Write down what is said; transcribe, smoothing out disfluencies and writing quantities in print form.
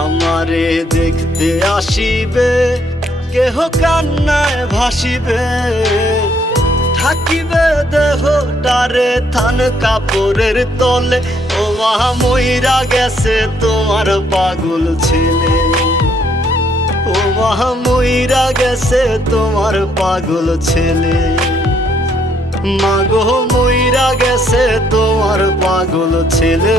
আমারে দেখতে আসিবে, কেহ কান্নায় ভাসিবে, থাকিবে দেহটারে থান কাপড়ের তলে। ও মা মইরা গেছে তোমার পাগল ছেলে, ও মা মইরা গেছে তোমার পাগল ছেলে। মাগো মইরা গেছে তোমার পাগল ছেলে।